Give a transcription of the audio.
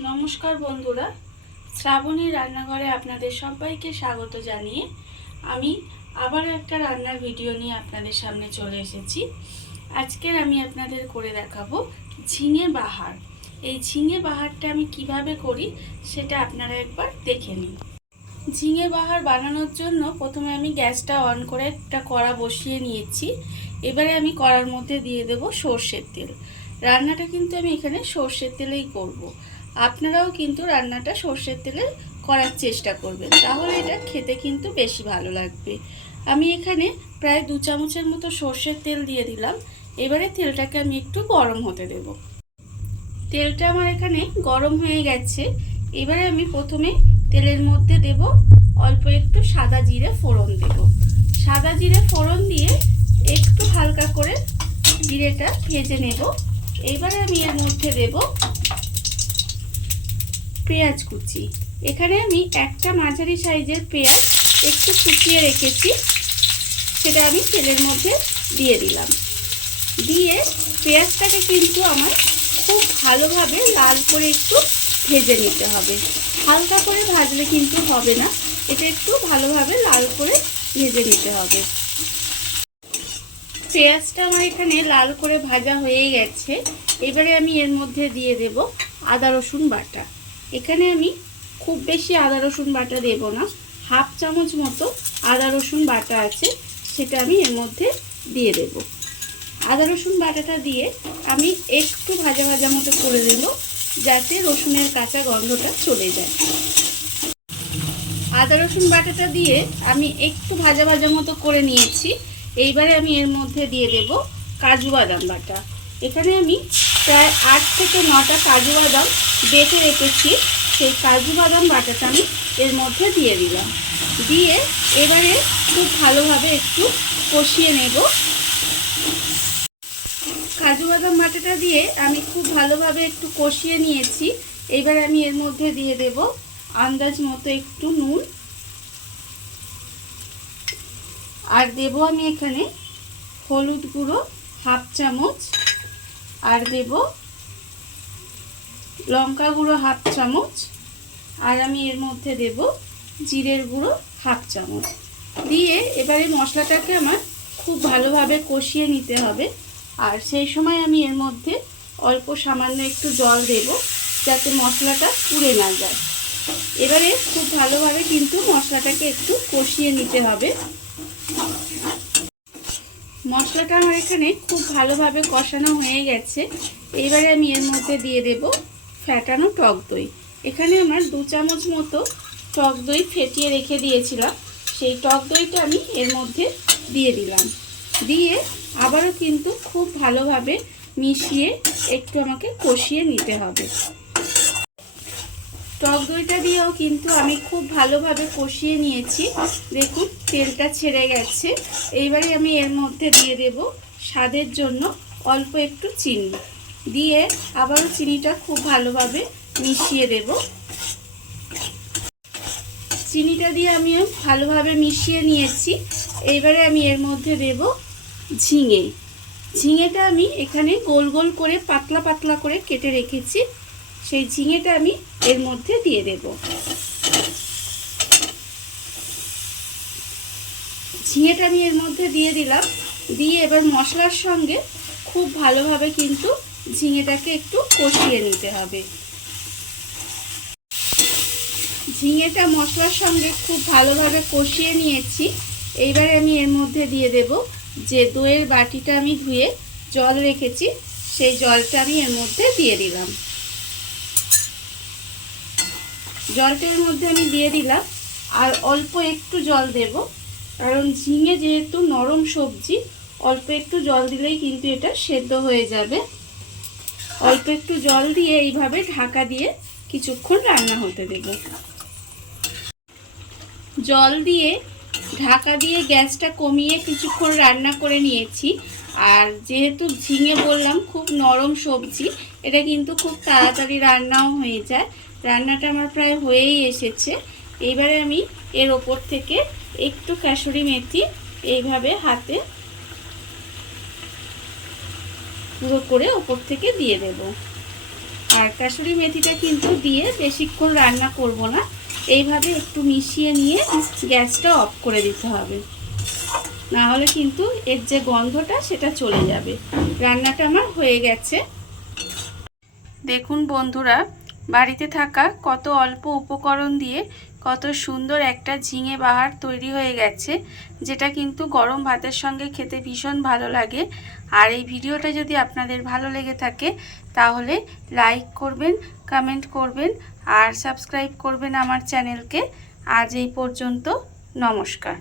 নমস্কার বন্ধুরা, শ্রাবণী রান্নাঘরে আপনাদের সবাইকে স্বাগত জানিয়ে আমি আবার একটা রান্নার ভিডিও নিয়ে আপনাদের সামনে চলে এসেছি। আজকের আমি আপনাদের করে দেখাবো ঝিঙে বাহার। এই ঝিঙে বাহারটা আমি কিভাবে করি সেটা আপনারা একবার দেখে নিন। ঝিঙে বাহার বানানোর জন্য প্রথমে আমি গ্যাসটা অন করে একটা কড়া বসিয়ে নিয়েছি। এবারে আমি কড়ার মধ্যে দিয়ে দেব সর্ষের তেল। রান্নাটা কিন্তু আমি এখানে সর্ষের তেলেই করব। আপনারাও কিন্তু রান্নাটা সর্ষের তেলে করার চেষ্টা করবেন, তাহলে এটা খেতে কিন্তু বেশি ভালো লাগবে। আমি এখানে প্রায় 2 চামচের মতো সর্ষের তেল দিয়ে দিলাম। এবারে তেলটাকে আমি একটু গরম হতে দেব। তেলটা আমার এখানে গরম হয়ে গেছে। এবারে আমি প্রথমে তেলের মধ্যে দেব অল্প একটু সাদা জিরে ফোড়ন দেব। সাদা জিরে ফোড়ন দিয়ে একটু হালকা করে জিরেটা ভেজে নেব। এবারে আমি এর মধ্যে দেব পেঁয়াজ কুচি। এখানে আমি একটা মাঝারি সাইজের পেঁয়াজ একটু কুচিয়ে রেখেছি, সেটা আমি তেলের মধ্যে দিয়ে দিলাম। দিয়ে পেঁয়াজটাকে কিন্তু আমার খুব ভালোভাবে লাল করে একটু ভেজে নিতে হবে। হালকা করে ভাজলে কিন্তু হবে না, এটা একটু ভালোভাবে লাল করে ভেজে নিতে হবে। পেঁয়াজটা আমার এখানে লাল করে ভাজা হয়ে গেছে। এবারে আমি এর মধ্যে দিয়ে দেব আদা রসুন বাটা। এখানে আমি খুব বেশি আদা রসুন বাটা দেব না, হাফ চামচ মতো আদা রসুন বাটা আছে, সেটা আমি এর মধ্যে দিয়ে দেব। আদা রসুন বাটাটা দিয়ে আমি একটু ভাজা ভাজা মতো করে দেব, যাতে রসুনের কাঁচা গন্ধটা চলে যায়। আদা রসুন বাটাটা দিয়ে আমি একটু ভাজা ভাজা মতো করে নিয়েছি। এইবারে আমি এর মধ্যে দিয়ে দেব কাজু বাদাম বাটা। এখানে আমি প্রায় 8 থেকে 9টা কাজু বাদাম বেটে রেখেছি, সেই কাজু বাদাম বাটাটা আমি এর মধ্যে দিয়ে দিলাম। দিয়ে এবারে খুব ভালোভাবে একটু কষিয়ে নেব। কাজু বাদাম বাটাটা দিয়ে আমি খুব ভালোভাবে একটু কষিয়ে নিয়েছি। এবার আমি এর মধ্যে দিয়ে দেব আন্দাজ মতো একটু নুন, আর দেব আমি এখানে হলুদ গুঁড়ো হাফ চামচ, আর দেব লঙ্কা গুঁড়ো হাফ চামচ, আর আমি এর মধ্যে দেব জিরের গুঁড়ো হাফ চামচ। দিয়ে এবারে মশলাটাকে আমার খুব ভালোভাবে কষিয়ে নিতে হবে। আর সেই সময় আমি এর মধ্যে অল্প সামান্য একটু জল দেব, যাতে মশলাটা পুড়ে না যায়। এবারে খুব ভালোভাবে কিন্তু মশলাটাকে একটু কষিয়ে নিতে হবে। মশলাটা আমার এখানে খুব ভালোভাবে কষানো হয়ে গেছে। এবারে আমি এর মধ্যে দিয়ে দেব ফ্যাটানো টক দই। এখানে আমার 2 চামচ মতো টক দই ফেটিয়ে রেখে দিয়েছিলাম, সেই টক দইটা আমি এর মধ্যে দিয়ে দিলাম। দিয়ে আবারও কিন্তু খুব ভালোভাবে মিশিয়ে একটু আমাকে কষিয়ে নিতে হবে। টক দইটা দিয়েও কিন্তু আমি খুব ভালোভাবে কষিয়ে নিয়েছি। দেখুন তেলটা ছেড়ে গেছে। এইবারে আমি এর মধ্যে দিয়ে দেব স্বাদের জন্য অল্প একটু চিনি। দিয়ে আবারও চিনিটা খুব ভালোভাবে মিশিয়ে দেব। চিনিটা দিয়ে আমি ভালোভাবে মিশিয়ে নিয়েছি। এইবারে আমি এর মধ্যে দেব ঝিঙে। ঝিঙেটা আমি এখানে গোল গোল করে পাতলা পাতলা করে কেটে রেখেছি, সেই ঝিঙেটা আমি এর মধ্যে দিয়ে দেব। ঝিঙেটা আমি এর মধ্যে দিয়ে দিলাম। দিয়ে এবার মশলার সঙ্গে খুব ভালোভাবে কিন্তু ঝিঙেটাকে একটু কষিয়ে নিতে হবে। ঝিঙেটা মশলার সঙ্গে খুব ভালোভাবে কষিয়ে নিয়েছি। এইবারে আমি এর মধ্যে দিয়ে দেব যে দইয়ের বাটিটা আমি ধুয়ে জল রেখেছি, সেই জলটা আমি এর মধ্যে দিয়ে দিলাম। জলটা এর মধ্যে আমি দিয়ে দিলাম, আর অল্প একটু জল দেব, কারণ ঝিঙে যেহেতু নরম সবজি, অল্প একটু জল দিলেই কিন্তু এটা সেদ্ধ হয়ে যাবে। অল্প একটু জল দিয়ে এইভাবে ঢাকা দিয়ে কিছুক্ষণ রান্না হতে দেব। জল দিয়ে ঢাকা দিয়ে গ্যাসটা কমিয়ে কিছুক্ষণ রান্না করে নিয়েছি। আর যেহেতু ঝিঙে বললাম খুব নরম সবজি, এটা কিন্তু খুব তাড়াতাড়ি রান্নাও হয়ে যায়। রান্নাটা আমার প্রায় হয়েই এসেছে। এইবারে আমি এর ওপর থেকে একটু কাসুরি মেথি এইভাবে হাতে গুঁড়ো করে ওপর থেকে দিয়ে দেব। আর কাসুরি মেথিটা কিন্তু দিয়ে বেশিক্ষণ রান্না করব না, এইভাবে একটু মিশিয়ে নিয়ে গ্যাসটা অফ করে দিতে হবে, না হলে কিন্তু এর যে গন্ধটা সেটা চলে যাবে। রান্নাটা আমার হয়ে গেছে। দেখুন বন্ধুরা, বাড়িতে থাকা কত অল্প উপকরণ দিয়ে কত সুন্দর একটা ঝিঙে বাহার তৈরি হয়ে গেছে, যেটা কিন্তু গরম ভাতের সঙ্গে খেতে ভীষণ ভালো লাগে। আর এই ভিডিওটা যদি আপনাদের ভালো লেগে থাকে তাহলে লাইক করবেন, কমেন্ট করবেন আর সাবস্ক্রাইব করবেন আমার চ্যানেলকে। আজ এই পর্যন্ত, নমস্কার।